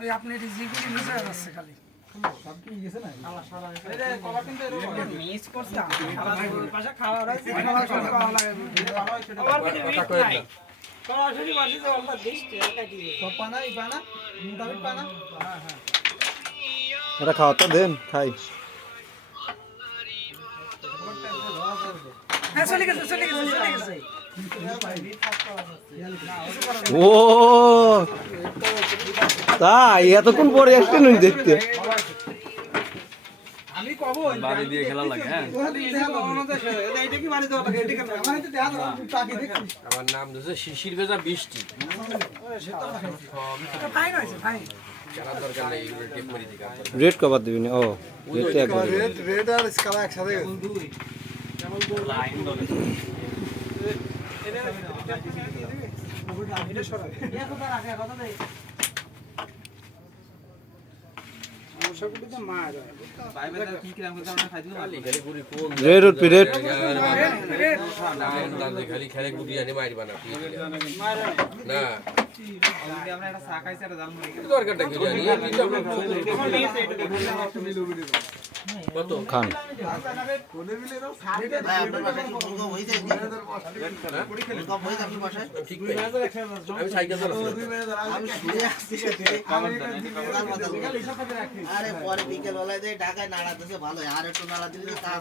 ওই আপনি রিজিক করে হয়ে যাচ্ছে খালি। এটা খাওয়া তো দেন খাই। হ্যাঁ চলে গেছে চলে গেছে চলে গেছে। ও তাই এতক্ষণ পরে আসছেন দেখতে। আমি কব বাড়ি দিয়ে খেলা লাগে হ্যাঁ? এইটা কি বাড়ি দেওয়া লাগে? এটা কেন আমার তো দেখা টাকি দেখি আমার নাম হচ্ছে শিশির ভেজা বৃষ্টি। ফাইন হয়েছে ফাইন রেড কভার দিবি ও রেডটা একবার। খালি খালি গুড়ি কোন রেড উঠবি রেড খালি খেলে গুড়ি আনি মারি বানা না দরকারটা কি জানি কত খান। আরে পরে বিকেল বেলায় ভালো আর একটু নাড়া দিলে তা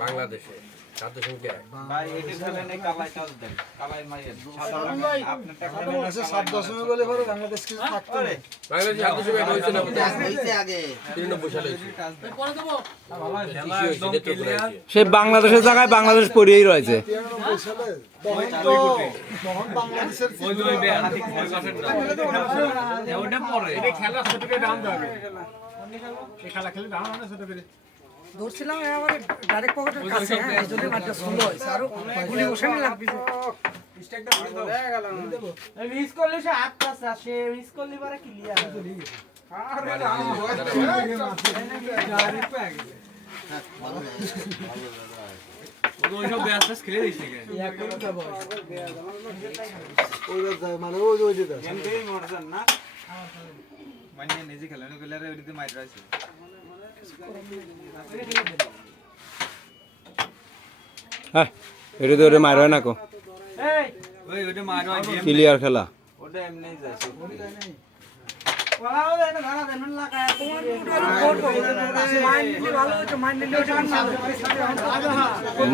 বাংলাদেশে খাদ্য সংখ্যা বাংলাদেশে খাদ্য সংখ্যা হয়েছে না তিরানব্বই সালে হয়েছে। হয়েছে সে বাংলাদেশের জায়গায় বাংলাদেশ পড়িয়েই রয়েছে। ধরছিলাম এবারে ডাইরেক্ট পকেটের কাছে হ্যাঁ এই জন্য হয়েছে। আরও গুলি বসে লাগবে মিস করলে সে হাত পাশে আসে মিস করলে পারে ক্লিয়ার ওইসব খেলে দিচ্ছে নিজে খেলেন প্লেয়ারে ওইদিকে মাইর আছে হ্যাঁ এটা তো ওটা মারবে না কো মার হয় ক্লিয়ার খেলা ওটা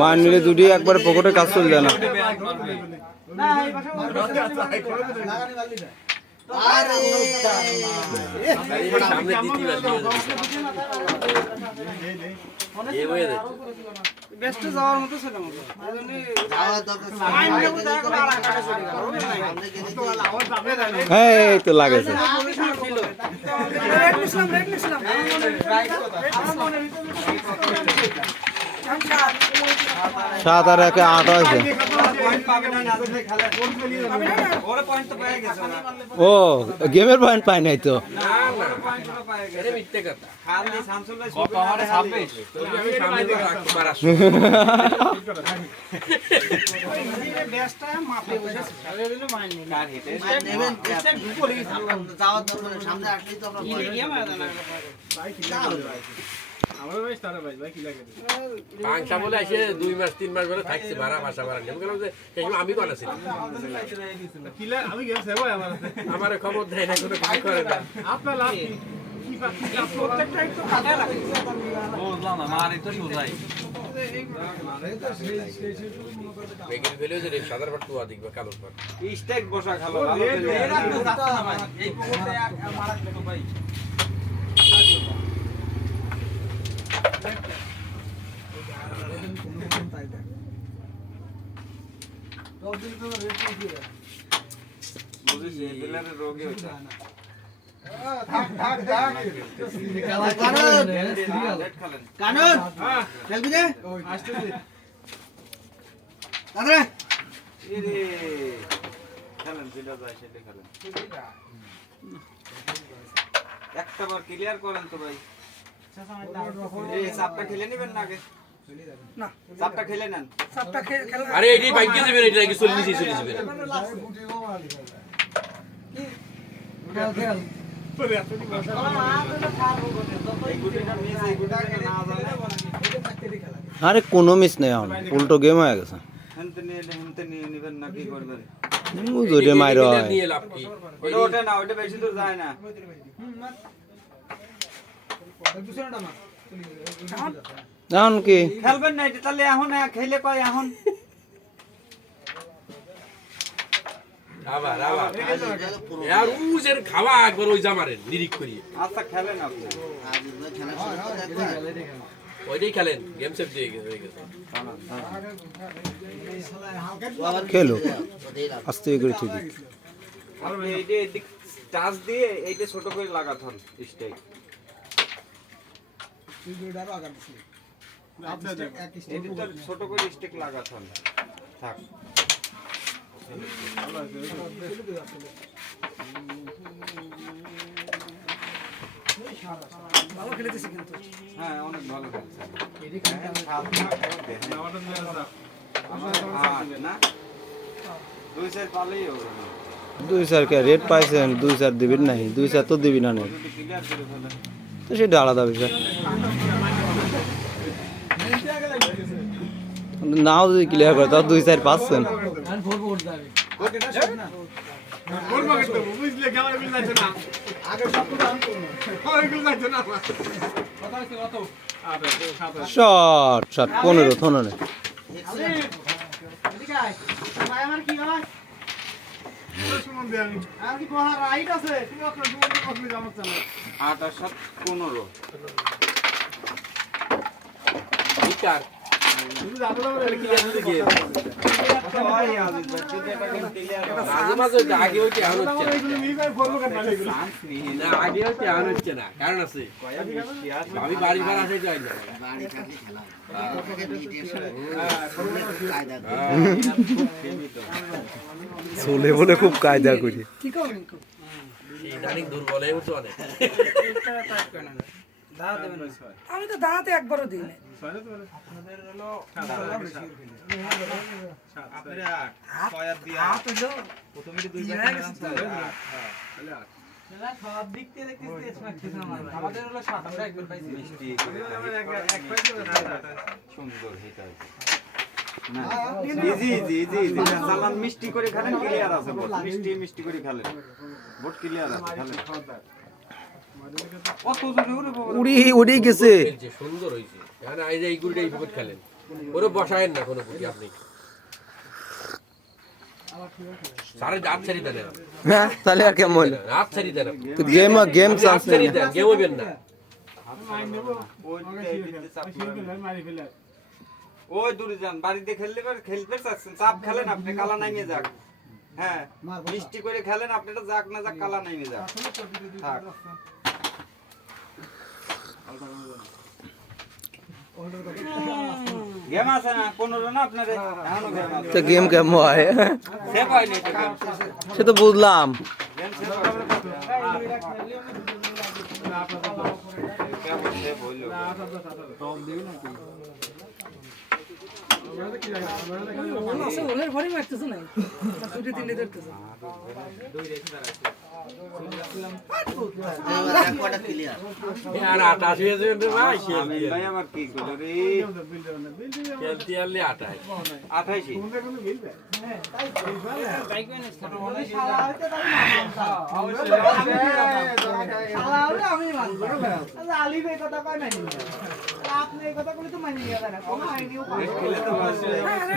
মান নিলে দুটি একবার পকেটে কাজ চলে যায় না বেস্টে যাওয়ার মতো ছিল এই তো লাগেছে রেড নিছিলাম রেড নিছিলাম সাত আর একে আট হয়েছে পয়েন্ট পাবে না না খেলা ওরে পয়েন্ট তো পেয়ে গেছে ওরা। ও গেমের পয়েন্ট পায় নাই তো না না পয়েন্ট ওরা পেয়ে গেছে এটা মিথ্যে কথা খালি শামসুল ভাই কত আমারে 26 তবে আমি সামনে? যাওয়ার আসলেই তো আমরা পাংশা বলে এসে দুই মাস তিন মাস ধরে থাকছে ভাড়া বাসা ভাড়া। নিয়ে আমি যে আমি বানাচ্ছি আমার খবর দেয় না কোনো কিছু করে না। সাদার পাট তোয়া দেখবে কালো পাট। স্টেক বসা খালো এই পুকুরে মারা গেল ভাই বুঝেছি এই বিলারের রোগে হচ্ছে কারণ লেট খালেন কারণ দেখবি রে দাদা এরে খেলেন যেটা যায় সেটা খেলেন একটা বার ক্লিয়ার করেন তো ভাই সাপটা খেলে নেবেন না আগে না। চাপটা খেলে নেন। সাতটা খেলে আরে এটাই এটা চলে নিচে চলে কোনো মিস নেই এখন। উল্টো গেম হয়ে গেছে। হেনতে নিয়ে হেনতে নিয়ে নেবেন না কি করবেন জোরে মাইর ওটা না ওটা বেশি দূর যায় না। এখন কি? খেলবেন না এটা তাহলে এখন খেলে কয় এখন? আবার আবার আর উজের খাওয়া একবার ওই জামারেন নিরিক করিয়ে। আচ্ছা খেলেন আপনি। ওইটাই গেম দিয়ে গেছে হয়ে গেছে। খেলো। আস্তে করে ঠিক আপনি এইটা এদিক টাচ দিয়ে এইটা ছোট করে লাগাতে হন স্টেক এটা তো ছোট করে স্টেক লাগাতে হন থাক। ভালো খেলেতেছে কিন্তু। হ্যাঁ অনেক ভালো খেলছে। হ্যাঁ, সাত না, দেখেন। আমার আট, না? দুই সাইড পালেই হবে। না দুই স্যার কে রেট পাইছেন দুই স্যার দিবেন নাই দুই স্যার তো দিবি না নেই যদি ক্লিয়ার করে ফেলেন তো সেটা আলাদা বিষয়। নাও যদি ক্লিয়ার করে তাও দুই স্যার পাচ্ছেন শট শট পনেরো পনেরো আমার আর কি আছে? আট আর সাত পনেরো বিচার হয় আজিজ ভাই, যদি এটাকে clear হয়। মাঝে মাঝে আগে হচ্ছে এখন হচ্ছে না কারণ আছে। আমি বাড়ি ভাড়া আসে যাই না। চলে বলে খুব কায়দা করি। কি করবেন খুব দুর্বল হয়ে উঠছে অনেক আমি তো দাঁড়াতে একবারও দিই। মিষ্টি করে সুন্দর না ইজি ইজি ইজি ইজি সালান মিষ্টি করে খালেন ক্লিয়ার আছে মিষ্টি মিষ্টি করে খালেন বোট ক্লিয়ার আছে খালেন উড়ি উড়ি গেছে। সুন্দর হয়েছে। এখন এই যে এই গুলিটা এই খেলেন। ওরে বসায়েন না কোনো পুকুরি আপনি। হ্যাঁ তাহলে আর কেমন? গেম গেম গেম না। ওই দূরে যান বাড়িতে খেললে খেলতে চাচ্ছেন। চাপ খেলেন আপনি কালা নাইমে যাক। হ্যাঁ মিষ্টি করে খেলেন আপনি এটা যাক না যাক কালা নাইমে যাক। থাক। গেম আছে না পনেরো না আপনার এখনও গেম আছে তো গেম কেমন হয় সেভ হয়নি এটা গেম সে তো বুঝলাম গেম সেভ হয়নি ওলের ভরি মারতেছে না ছুটি দিলে ধরতেছে আমি ভাই আমার কি করল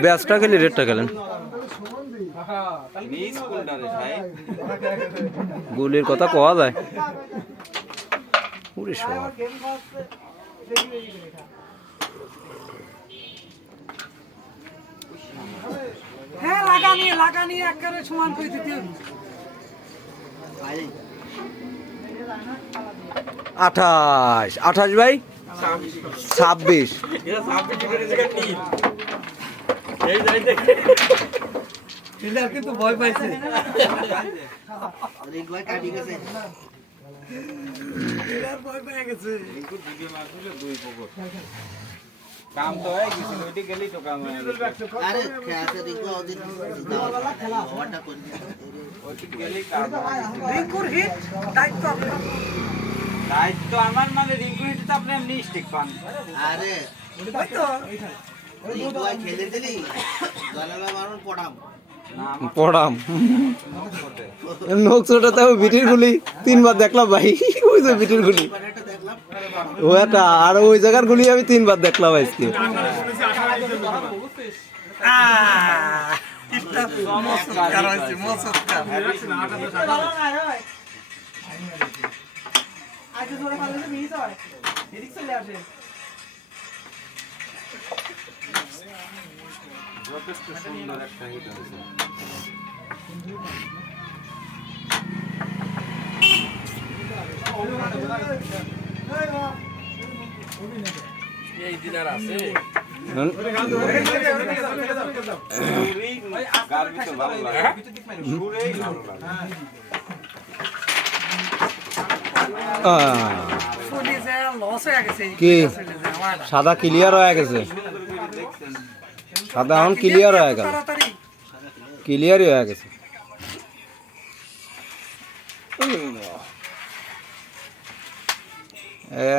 ব্যাচটা খেলি রেটটা ভাই। গুলির কথা কওয়া যায়। হ্যাঁ লাগা নিয়ে লাগা নিয়ে একেবারে সমান করে দিতে আঠাশ আঠাশ ভাই? ছাব্বিশ। কিন্তু দুই পকর কাম তো হয়ে গেছিল ওইটি গেলেই তো কাম হয়ে ওটা করে কাম রিঙ্কুর হিট দায়িত্ব আপনার। দায়িত্ব আমার মানে রিঙ্কু তো আপনি এমনি স্টিক পান। আরে ওই তো। দিকো খেলে দিলি মারুন পড়াম। পড়াম। সাথে। নোক ছোটাতে বিটির গুলি তিনবার দেখলাম ভাই ওই যে বিটির গুলি। ও একটা আর ওই জায়গার গুলি আমি তিনবার দেখলাম আজকে। আহ আজকে জোরে পারলে মিস হয়। এদিক চলে আসে। যথেষ্ট সুন্দর একটা হিট হয়েছে। এই দিন আছে। সুরেই গার ভালো লাগে। সুরেই ভালো লাগে আহ, শুনি যে লস হয়ে গেছে এই কি? সাদা ক্লিয়ার হয়ে গেছে। সাদা এখন ক্লিয়ার হয়ে গেল। ক্লিয়ারই হয়ে গেছে।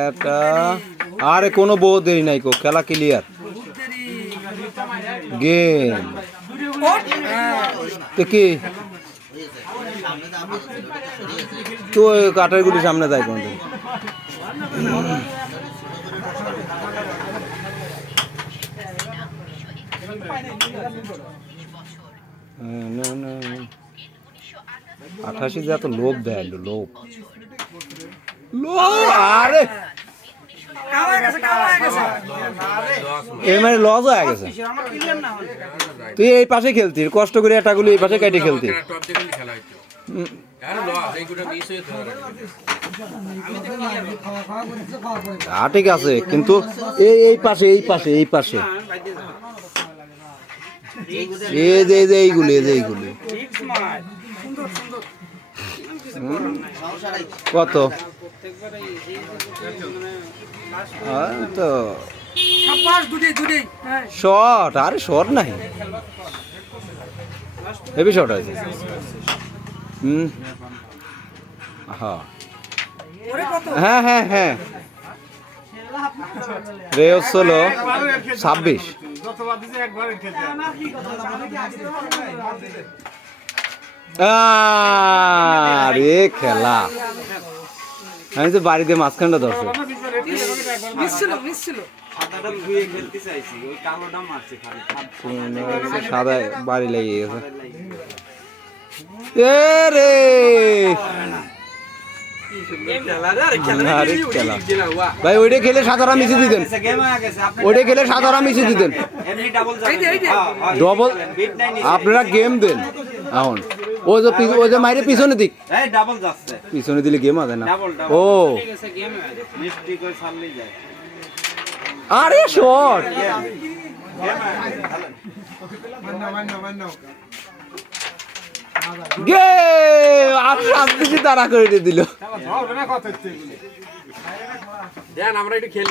এটা আরে কোনো বহু দেরি নাই কো খেলা ক্লিয়ার গেম। তো কি? হয়েছে সামনে দাম ছিল ওটা সরিয়েছে তো ওই কাঠের গুলি সামনে যায় কোন আঠাশি যা তো লোভ দেয় লোভ লোভ আরে। এই মানে লস হয়ে গেছে। তুই এই পাশে খেলতিস, কষ্ট করে একটা গুলি এই পাশে কাটে খেলতি হয়ে তো তা ঠিক আছে কিন্তু এই এই পাশে এই পাশে এই পাশে। এই এইগুলি কত প্রত্যেকবার এই- এই যে last আহ, তো। হ্যাঁ। শর্ট? আরে শর্ট নাই। হেভি শর্ট আছে। হুম। হ্যাঁ হ্যাঁ হ্যাঁ। রেস হলো ছাব্বিশ। আরে খেলা। আমি তো বাড়িতে মাঝখানটা খালি সাদা বাড়ি লেগে গেছে। এ রে ভাই ওইটা খেলে সাতারা মিশে দিতেন। গেম গেছে আপনি ওইটা খেলে সাতারা মিশে দিতেন। ডাবল। আপনারা গেম দেন। এখন। ওই যে পি- ওই যে মাইরে পিছনে দিক। এই ডাবল যাচ্ছে পিছনে দিলে গেম আছে না। ও। আরে গেম গে আর সাত দিকে তারা করে দিল। দেন আমরা একটু খেলি।